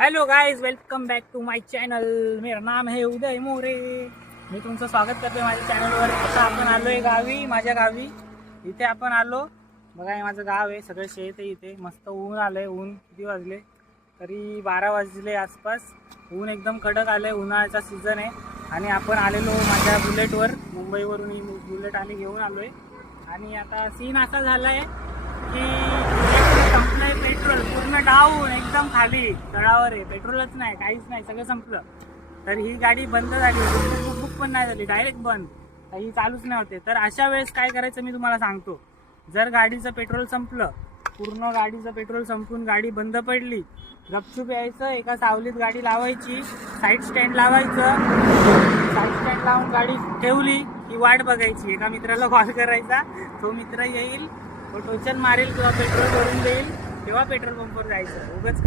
Hello guys, welcome back to my channel. मेरा नाम है उदय मोरे. मी तुमचं स्वागत करते माझ्या चॅनलवर. आता आपण आलोय गावी, माझ्या गावी. इथे आपण आलो बघा, हे माझं गाव आहे. सगळं शेत आहे इथे. मस्त ऊन आलंय. ऊन किती वाजले तरी 12 वाजले आसपास. ऊन एकदम कडक आलंय. उन्हाळ्याचा सीझन आहे आणि आपण आलेलो माझ्या बुलेटवर. मुंबईवरून ही बुलेट आम्ही घेऊन आलोय आणि आता सीन असा झालाय की संपलंय पेट्रोल. पूर्ण डाऊन, एकदम खाली तळावर आहे. पेट्रोलच नाही, काहीच नाही, सगळं संपलं. तर ही गाडी बंद झाली. बुक पण नाही झाली, डायरेक्ट बंद. ही चालूच नाही होते. तर अशा वेळेस काय करायचं मी तुम्हाला सांगतो. जर गाडीचं पेट्रोल संपलं, पूर्ण गाडीचं पेट्रोल संपून गाडी बंद पडली, गपचूप यायचं, एका सावलीत गाडी लावायची, साईड स्टँड लावायचं. साईड स्टँड लावून गाडी ठेवली की वाट बघायची. एका मित्राला कॉल करायचा, तो मित्र येईल, तो टोचन मारेल किंवा पेट्रोल भरून देईल, तेव्हा पेट्रोल पंपवर जायचं. उगाच